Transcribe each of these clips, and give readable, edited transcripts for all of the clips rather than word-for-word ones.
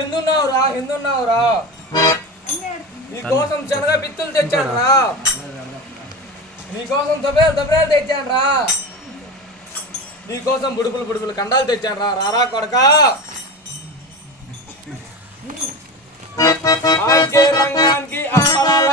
ఎందున్నావురా నీకోసం శనగ బిత్తులు తెచ్చాను రా, నీకోసం దొబ్బరాలు తెచ్చాను రా, నీకోసం బుడుపులు కండాలు తెచ్చాను రా. రారా కొడక రంగానికి అప్పడాల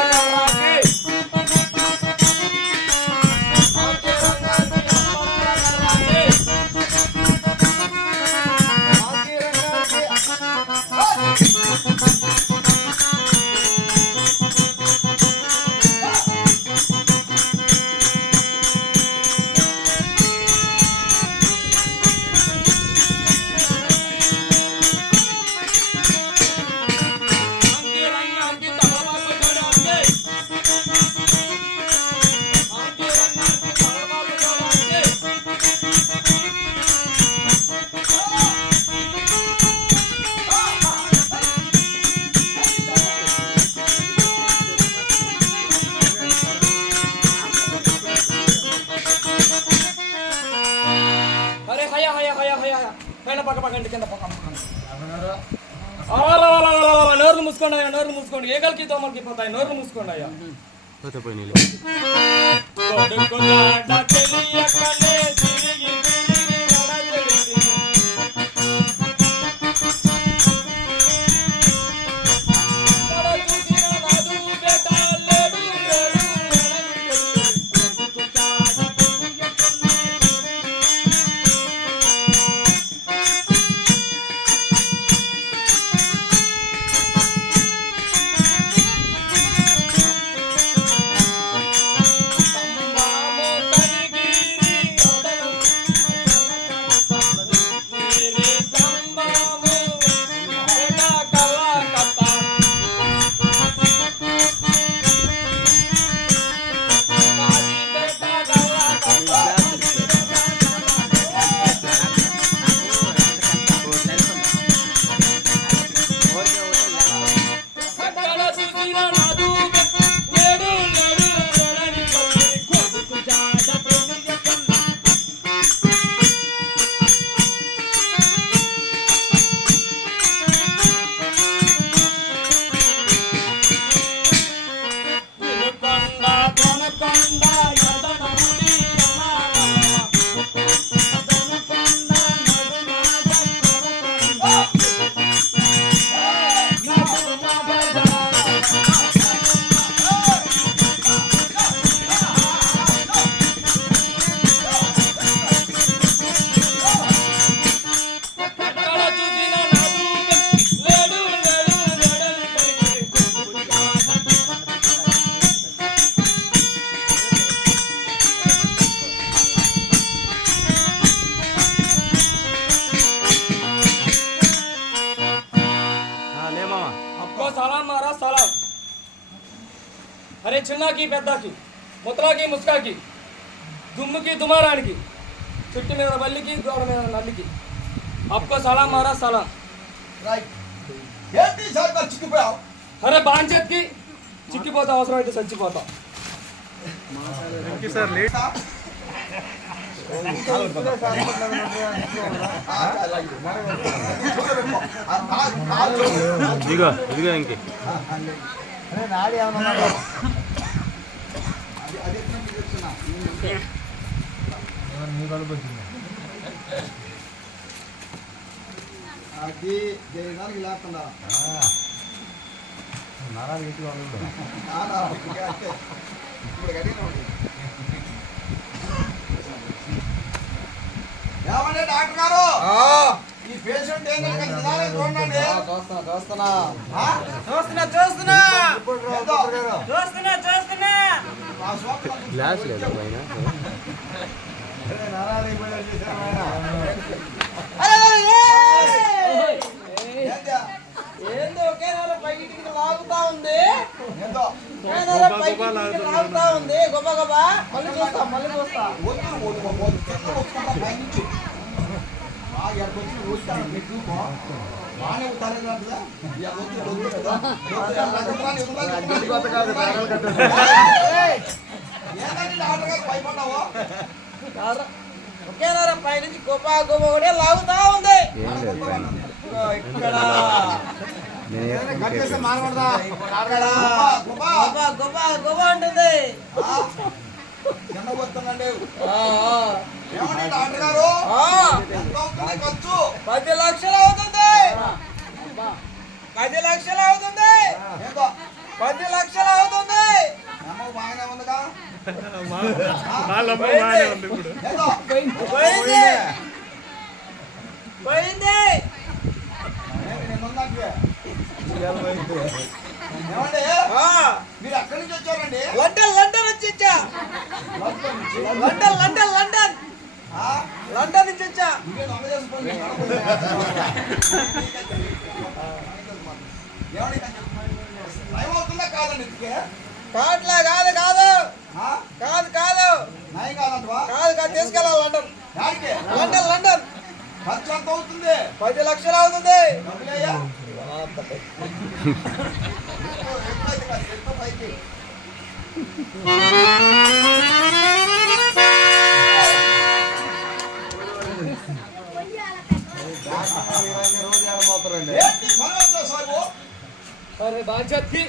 నోర్లు మూసుకోండి ఏగలకి తోమలకి పోతాయి. నోర్లు మూసుకోండి అయ్యా. अरे चिन्ना की पेद्दा की मुतला की मुस्का की दुम्म की दुमारान की छुट्टी में बल्ली की दौड़ में नल्ली की आपको सलाम मारा सलाम अरे बांचत की చిక్కిపోతా అవసరం అయితే చచ్చిపోతా సార్ లేట్ ఇదిగో ఇదిగో ఇంకే అరే నాడి ఏమన్నాడు అది ఎక్కడ చెప్తున్నా నీ కడుపు వచ్చింది అది జైనానికి లేకుండా నారాలు ఎటు వాళ్ళు ఇప్పుడు గడిగా ఏమండి డాక్టర్ గారు ఈ పేషెంట్ ఏం కనిపిస్తున్నారో చూడండి చూస్తున్నా గ్లాస్ లేదా పైన నారాలు అయిపోయారు చేశారు ఏందో ఒకే నెల పైకి లాగుతా ఉంది లాగుతా ఉంది గొప్ప గొప్ప మళ్ళీ చూస్తా ఒకే నెల పై నుంచి గొప్ప గొప్ప కూడా లాగుతా ఉంది. ఇక్కడ కట్టేస్తే మారకూడదా? ఉంటుంది చిన్నగొస్తుందండి. ఏమండి డాక్టర్ గారు, ఎంత అవుతుంది ఖర్చు? 10 లక్షలు అవుతుంది. 10 లక్షలు అవుతుంది. ఏంటో 10 లక్షలు అవుతుంది. అమ్మ బాగానే ఉందిగా? ఏదో పోయింది పోయింది. నేను ఉందంటే ఏమండి మీరు ఎక్కడి నుంచి వచ్చారండి? లండన్ లండన్ వచ్చి వచ్చా. లండన్ లండన్ లండన్ ఆ? లండన్ నుంచి వచ్చా. ఇదే దొంగ చేసుకోండి. ఏమండి టైం అవుతుందా కాదండి ఇంటికి? కాట్లా కాదు కాదు ఆ? కాదు కాదు నయం కాదంటవా? కాదు కాదు తీసుకెళ్ళాలి లండన్ యాడికి? London London. ఖర్చు ఎంత అవుతుంది? 10 లక్షలు అవుతుంది. డబ్బులయ్యా? ఎట్లయితే కాదు, ఎట్లా పైకి? ఏంటి పని వచ్చావు సాబు? అరే బాధ్యతకి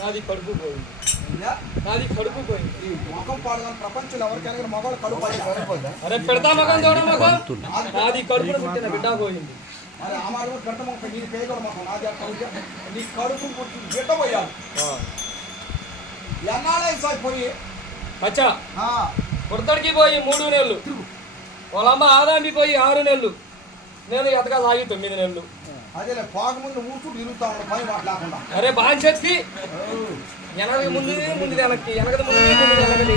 నాది కడుపు పోయింది. అయ్యా, నాది కడుపు పోయింది. ఈ ముఖం పాడుగా ప్రపంచంలో ఎవరికైనా మగవాళ్ళు కడుపు పడి సరిపోద్దా? అరే పెడతా మగం చూడ మగం నాది కడుపును పుట్టిన బిడ్డ పోయింది. మరి ఆ మాట కూడా పెట్ట మొక్క నీ పేరు కూడా మొక్క నాది అట్లా నీ కడుపు పుట్టి బిడ్డ పోయాలి. ఎన్నాళ్ళే సార్ పోయి? అచ్చా ఆ, పుడతడికి పోయి 3 నెలలు, వాళ్ళమ్మ ఆదాంబి పోయి 6 నెలలు, నేను ఎతగా సాగి 9 నెలలు. అదేలే పోక ముందు ఊరుచు తిరుగుతా ఉన్నా పని మాట్లాడకుండా. అరే బాధ్యతకి వెనకది ముందు ముందు వెనక్కి, వెనకది ముందు ముందు వెనకది,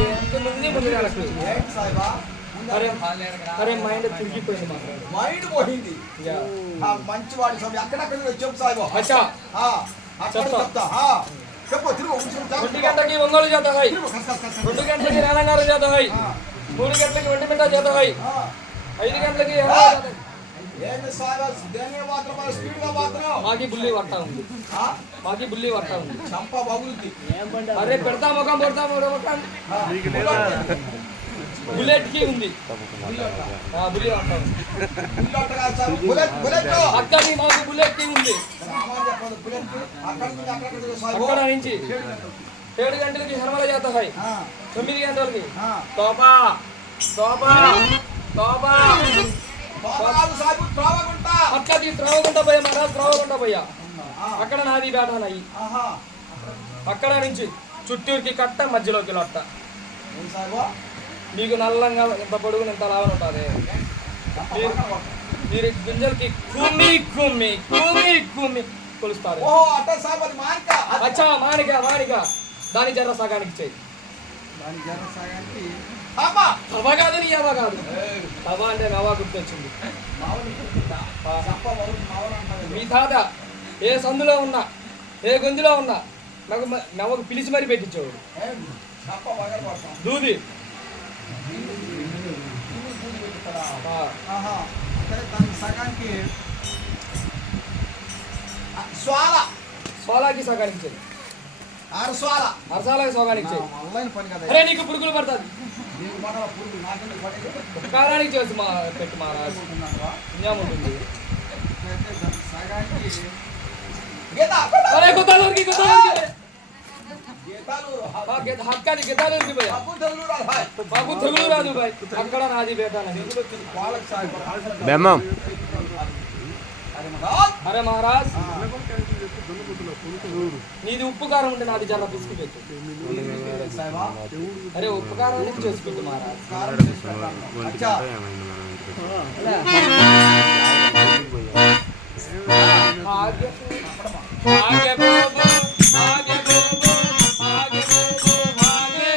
ముందు వెనక్కి. ఏంటి సాయిబా? అరే అరే మైండ్ తిరిగిపోయింది మా మైండ్ పోయింది. ఆ, మంచి వాడి స్వామి ఎక్కడెక్కడ చెప్పు సాయిబా. అచ్చా ఆ, అక్కడ చెప్తా. చెప్తా. ఆ, చెప్పు తిరుగు 2 గంటలకి ఒంగోలు చేత హై, 2 గంటలకి నేలంగారు చేత హై, 3 గంటలకి ఒంటిమిట్ట చేత హై, 5 గంటలకి ఏంటి సాయిబా దేని మాత్రం స్పీడ్ గా మాత్రం మాకి బుల్లి వట్ట ఉంది, ఆ, మాకి బుల్లి వట్ట ఉంది. చంప బగులుద్ది. అరే పెడతా ముఖం పెడతా ముఖం బుల్లెట్ కి ఉంది, బుల్లి వట్ట ఉంది. బుల్లెట్ బుల్లెట్ అక్కడి మాకు బుల్లెట్ కి ఉంది. సామాన్ చెప్పండి బుల్లెట్ అక్కడి నుంచి అక్కడ సాయిబా. అక్కడ నుంచి 7 గంటలకి హర్మల చేత హై, 9 గంటలకి ఆ, తోపా తోపా తోపా బాబాలు సాయిబు త్రావగుంటా. అక్కడికి త్రావకుండా పోయా మహారాజ్, త్రావకుండా పోయా. ఆ, అక్కడ నాది బేటానయ్యి. ఆహా. అక్కడ నుంచి చుట్టూరుకి కట్ట, మధ్యలోకి లొట్ట. ఏం సాయిబా? మీకు నల్లంగా ఎంత పొడుగు ఎంత లాభం ఉంటుంది. మీరు గింజలకి కుమ్మి కుమ్మి కుమ్మి కుమ్మి కొలుస్తారు. ఓహో అట్ట సాయిబు అది మానిక. అచ్చా మానిక మానిక దాని జర్ర సగానికి చెయ్యి. దాని జన సాయానికి అమ్మా తవ కాదు నీ అవ కాదు. తవ అంటే నవా గుర్తొచ్చింది. మీ తాత ఏ సందులో ఉన్నా ఏ గొంతులో ఉన్నా నాకు నవ్వకు పిలిచి మరీ పెట్టించేవాడు. దూది సగానికి స్వాల సోలాకి సగానికి చెయ్యి, ఆరు స్వాల అరసాలకి సగానికి చెయ్యి. ఆన్లైన్ పని కదా. అరే నీకు పురుగులు పడుతుంది. నీకు మాట పురుగు నాకెందుకు పడేది? కారానికి చేసి మా పెట్టి మహారాజ్ పుణ్యం ఉంటుంది. సగానికి గీత అరే గుత్తాలూరుకి గుత్తాలూరుకి గీతాలు హక్కది గితాలూరుకి పోయా. అప్పు తెలుగు రాదు హాయ్. మాకు తెలుగు రాదు బాయ్. అక్కడ నాది బేటానది. వాళ్ళకి సాయి బెమ్మం అరే మహారాజ్ నీది ఉప్పు కారం ఉంటే నాది జర పిసికి పెట్టు. సాయిబా అరే ఉప్పు కారం అనేది చేసి పెట్టు మహారాజ్. కారం చేసి పెట్టాలి. అచ్చా ఆగే ఆగే బాబు ఆగే బాబు ఆగే బాబు ఆగే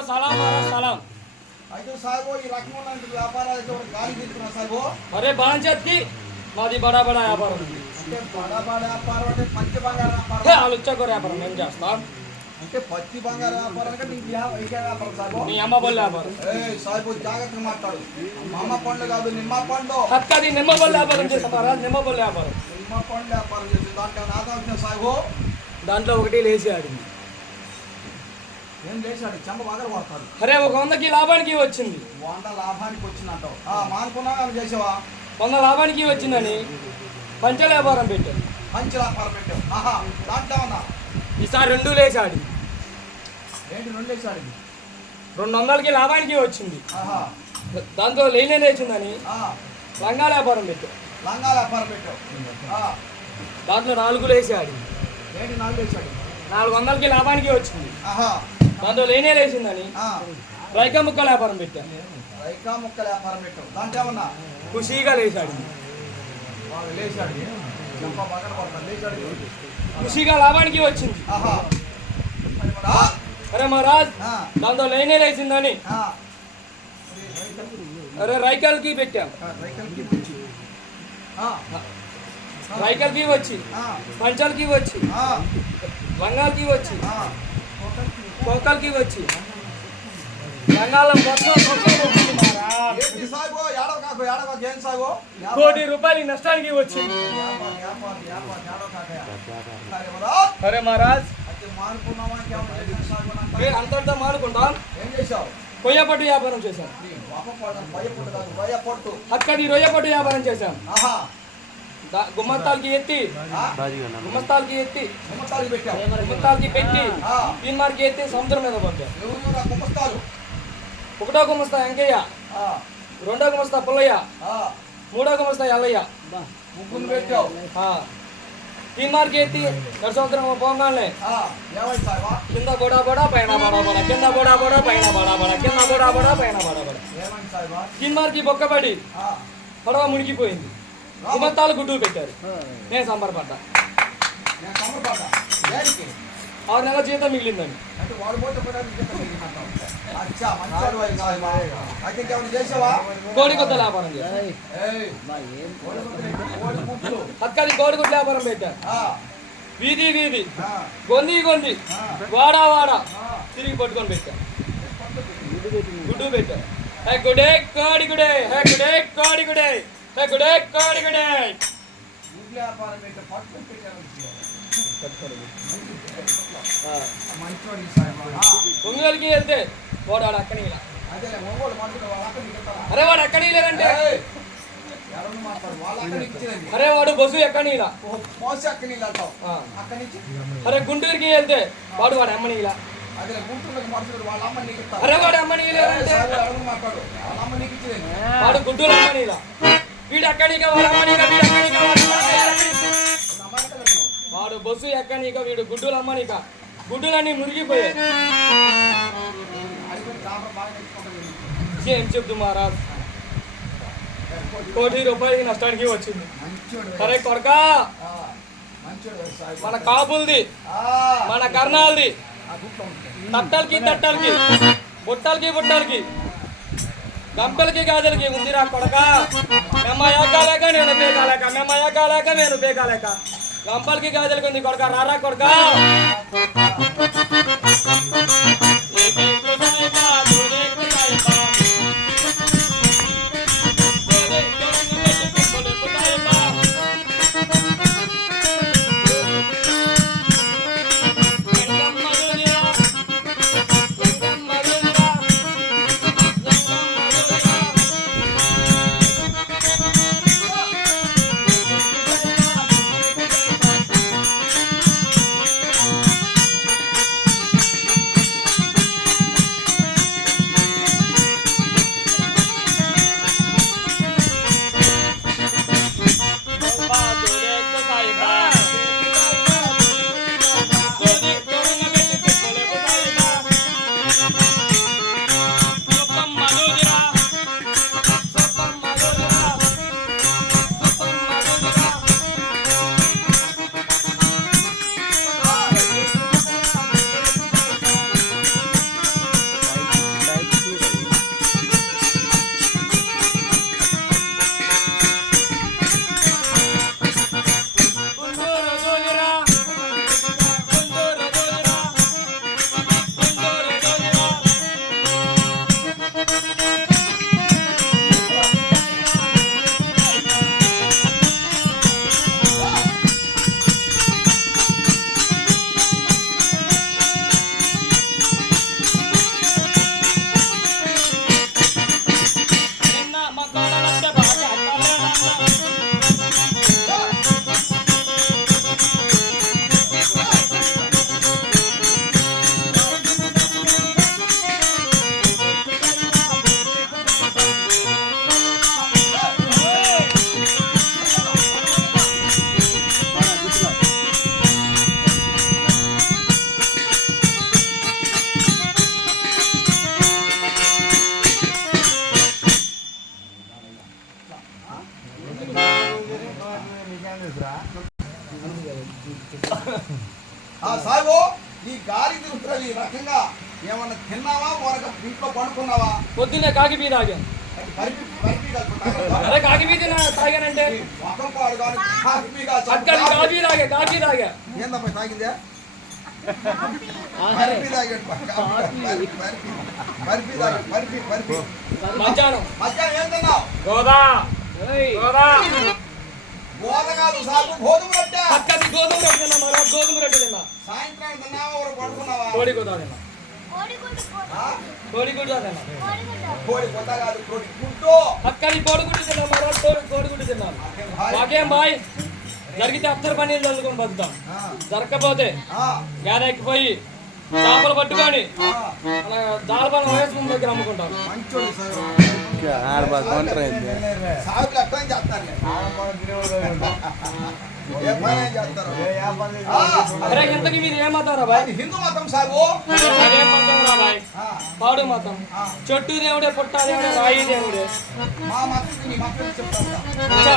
आपको सलाम मारा सलाम। అయితే సాయిబో ఈ రకమైన వ్యాపారాలకి ఒక గాలి తీసుకున్నా సాయిబో. अरे बांचत की మాది బడా బడా వ్యాపారం ఉంది. అంటే బడా వ్యాపారం అంటే పత్తి బంగారం వ్యాపారం. ఆలోచన వ్యాపారం ఏం చేస్తాం అంటే పత్తి బంగారం వ్యాపారం అంటే నీకు వ్యాపారం సాయిబో. మీ అమ్మ బొల్ల వ్యాపారం. సాయిబో జాగ్రత్తగా మాట్లాడు. మా అమ్మ పండు కాదు నిమ్మ పండు. అక్కది నిమ్మ బొల్ల వ్యాపారం చేస్తాం మహారాజ్. నిమ్మ బొల్ల వ్యాపారం. నిమ్మ పండు వ్యాపారం చేసి దాంట్లో నాదా వచ్చిన సాయిబో. దాంట్లో ఒకటి లేచి ఆడింది. ఏం చేశాడు చెంప బాగా పడతాడు. అరే 100కి లాభానికి వచ్చింది. 100 లాభానికి వచ్చినట్టు మానుకున్నా చేసావా? 100 లాభానికి వచ్చిందని పంచల వ్యాపారం పెట్టాను. మంచి వ్యాపారం పెట్టావు. ఆహా దాంట్లో ఉన్నా ఈసారి 2 లేచి ఆడింది. ఏంటి 2 వేసాడు? 200కి లాభానికి వచ్చింది. ఆహా దాంతో లేనే లేచిందని లంగాల వ్యాపారం పెట్టాం. లంగా వ్యాపారం పెట్టావు. దాంట్లో 4 లేచి ఆడింది. ఏంటి 4 వేసాడు? 400కి లాభానికి వచ్చింది. ఆహా దాంతో లేనే లేచిందని రైక ముక్కల వ్యాపారం పెట్టాను. రైకా ముక్కల వ్యాపారం పెట్టావు. దాంట్లో ఉన్నా ఖుషీగా లేచాడు. వాళ్ళు లేచాడు చెంప బాగా పడతాడు. లేచాడు ఖుషీగా లాభానికి వచ్చింది. ఆహా అరే మహారాజ్ దాంతో లేనే లేచిందని అరే రైకల్కి పెట్టాం. రైకల్కి వచ్చి పంచల్కి వచ్చి లంగాలకి వచ్చి కోకల్కి వచ్చి లంగాల మొత్తం ఏంటి సాయిబో? ఏడవ ఏం సాయిబో? 1 కోటి రూపాయలు నష్టానికి వచ్చింది. అరే మహారాజ్ మానుకున్నావా? అంతటితో మానుకుంటాం. ఏం చేసావు? కొయ్యపట్టు వ్యాపారం చేశాం. భయపట్టు. అక్కడి రొయ్యపట్టు వ్యాపారం చేశాం. ఆహా గుమ్మస్తాలకి ఎత్తి గుమ్మస్తాలకి ఎత్తి గుమ్మస్తాలు పెట్టావు. గుమ్మస్తాలకి పెట్టి తీన్మార్కి ఎత్తి సముద్రం మీద పడ్డాం. ఎవరు గుమ్మస్తాలు? 1వ గుమ్మస్తా వెంకయ్య, 2వ గుమ్మస్తా పుల్లయ్య, 3వ గుమ్మస్తా ఎల్లయ్య ముగ్గురు పెట్టావు. తీన్మార్కి ఎత్తి నరసముద్రం పోగానే ఏమైంది సాయిబా? కింద బొడా బొడా పైన బడా బడా కింద బొడా బొడా పైన బడా బడా కింద బొడా బొడా పైన బడా బడా ఏమైంది సాయిబా? తీన్మార్కి బొక్కబడి పడవ మునిగిపోయింది. గుమ్మస్తాలు గుడ్డు పెట్టారు. నేను సంబరపడ్డా. నేను సంబరపడ్డా. దేనికి? 6 నెలల జీతం మిగిలిందని. అంటే వాడు పోతే కూడా అచ్చా మంచాడు సాయిబా. అయితే ఇంకేమైనా చేసావా? కోడిగుడ్ల వ్యాపారం చేశాను. అక్కడి కోడిగుడ్ల వ్యాపారం పెట్టాను. వీధి వీధి గొంది గొంది వాడ వాడ తిరిగి పట్టుకొని పెట్టాను. గుడ్డు పెట్టాను. హే గుడే కోడి గుడే, హే గుడే కోడి గుడే, హే గుడే కోడి గుడే. వ్యాపారం పెట్టే పట్టుకొని పెట్టారు. ఒంగోలుకి వెళ్తే వాడు అక్కడి అదే ఒంగోలు మాట్లాడు. అరే వాడు ఎక్కడి లేదంటే అరే వాడు బస్సు ఎక్కడి పోసి అక్కడి అంటావు. అక్కడి నుంచి అరే గుంటూరుకి వెళ్తే వాడు అమ్మనీలా. అదే గుంటూరులో మనుషులు వాళ్ళ అమ్మ నీకు ఇస్తారు. అరే వాడు అమ్మనీలేదంటే మాట్లాడు. వాళ్ళ అమ్మ నీకు ఇచ్చేది. వాడు గుంటూరు అమ్మనీలా. వీడు ఎక్కడిగా వాడు అమ్మనీగా, వీడు ఎక్కడిగా వాడు బస్సు ఎక్కనీక, వీడు గుడ్డులు అమ్మనీక. గుడ్డులన్నీ మురిగిపోయాయి. ఏం చెప్తు మహారాజ్? 1 కోటి రూపాయలకి నష్టానికి వచ్చింది. సరే కొడకా, మన కాపులది మన కర్ణాలది తట్టలకి తట్టలకి బుట్టలకి బుట్టలకి గంపలకి గాజలకి ఉందిరా కొడకా. మేము ఎక్కాలేక నేను పేకాలేక, మేము ఎక్కాలేక నేను పేకాలేక. గంపలకి గాజలకి ఉంది కొడక. రారా కొడక. నిజంగా ఏమన్నా తిన్నావా ఊరక ఇంట్లో పడుకున్నావా? పొద్దున్నే కాకి బీ తాగాను. బర్ఫీ కలుపుకుంటా. అరే కాకి బీ తాగానంటే మొఖం పాడు కాదు, కాఫీ కాదు. అక్కడి కాఫీ తాగా ఏందమ్మా తాగిందే? బర్ఫీ తాగాడు. బర్ఫీ. మధ్యాహ్నం ఏం తిన్నావు? గోదా గోద కాదు సాగు, గోధుమ రొట్టె. అక్కడి గోధుమ రొట్టె తిన్నా, మరో గోధుమ రొట్టె తిన్నా. సాయంత్రం తిన్నావా ఊర పడుకున్నావా? కోడి గుడ్డ తిన్నా. ఆ? కోడి గుడ్డ తిన్నా. కోడి కొత్త కాదు, కోడి గుడ్డు. అక్కడి కోడిగుడ్డు తిన్నా, మరో కోడిగుడ్డు తిన్నాను. మాకేం బాయ్ జరిగితే అత్తరు పన్నీరు చల్లుకొని బతుకుతాం. జరగకపోతే గాన ఎక్కిపోయి చేపలు పట్టుకొని అలా జాలపాలెం వయసు దగ్గర అమ్ముకుంటాం. మంచోడు సార్. సాగులు అర్థం చేస్తారు. ఏ పని చేస్తారు? అరే ఇంతకీ మీరు ఏమవుతారా బాయ్? హిందూ మతం సాగు. అదేం మతం రా బాయ్? పాడు మతం. చెట్టు దేవుడే, పుట్ట దేవుడే, రాయి దేవుడే. మా మతం మీ మతం చెప్తాను. అచ్చా.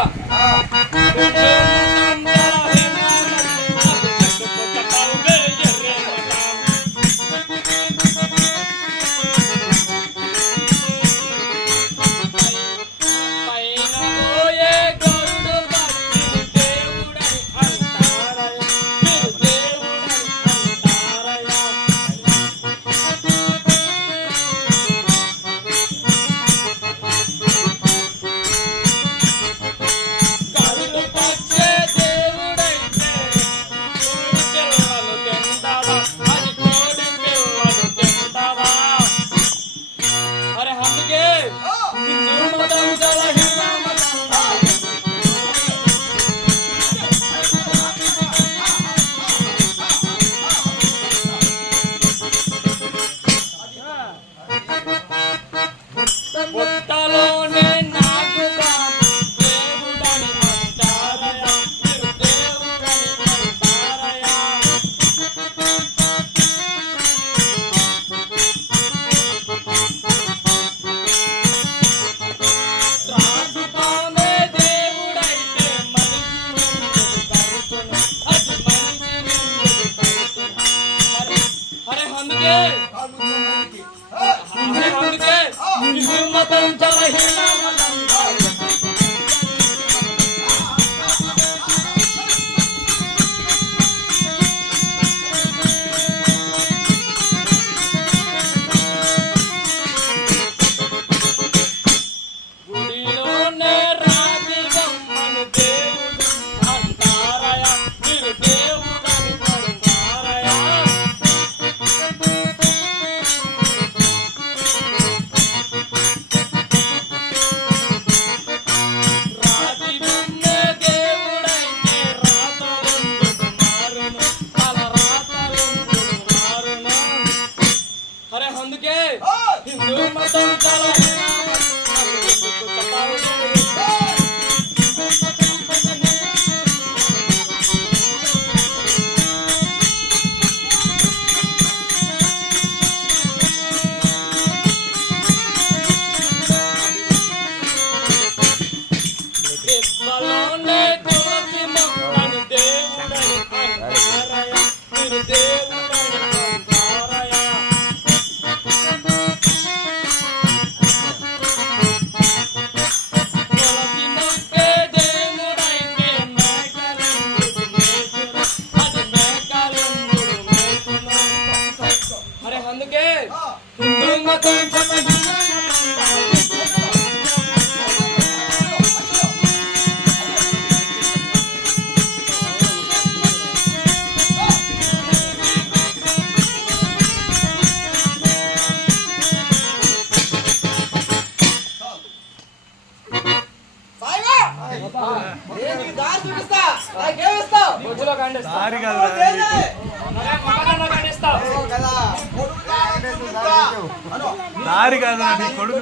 దారి కాదు కొడుకు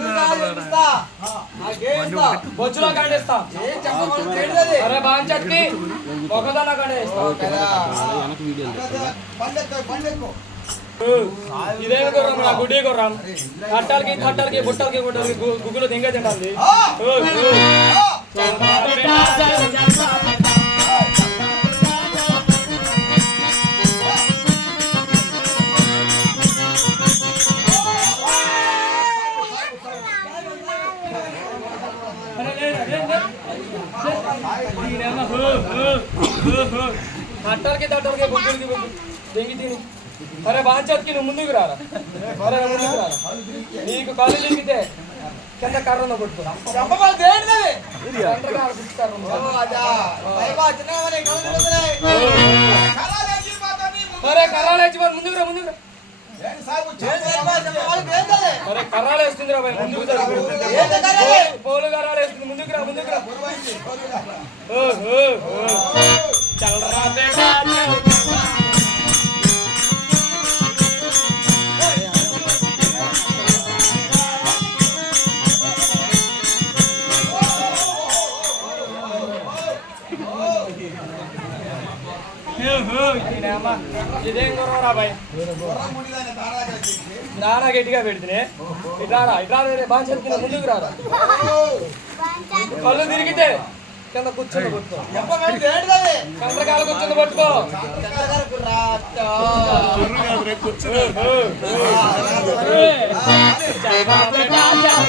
బొచ్చులో కండిస్తా. అరే బాంచట్కి ఒకదాన కండిస్తా. ఇదేమి గుర్రం రా, గుడ్డి గుర్రం. కట్టలకి బుట్టలకి గుగ్గులు దింగ తినాలి. తట్టలకి బొట్టులకి దెంగి తిని అరే బాంచత్కి నువ్వు ముందుకు రారా అరే ముందుకు రారా నీకు కాలు తిరిగితే కింద కర్రను కొట్టుకో చెప్పమని దేనిది? చంద్రకారు పుచ్చుతారు అదా పైబా చిన్నగానే కళ్ళు తిరుగుతున్నాయి. అరే కర్రాలు వేసి మరి ముందుకు రా ముందుకు రా ఏంటి సాగు ఏం పైబా చెప్పమని ఏంటది? అరే కర్రాలు వేస్తుంది రా భయ్ ముందుకు జరుగు ఏంటి కర్రాలు? పోలు కర్రాలు వేస్తుంది ముందుకు రా చల్రా బేటా చల్ ఇదేం గొడవరా బాయ్ నానా గట్టిగా పెడితే ఇట్లా బాగా చెప్తున్నా ముందుకు రారా కళ్ళు తిరిగితే కింద కూర్చొని పట్టుకో చెప్పమని దేనిది? చంద్రకాల కూర్చొని పట్టుకో చంద్రగారికి రాత్తా. కూర్చుని చల్రా బేటా చల్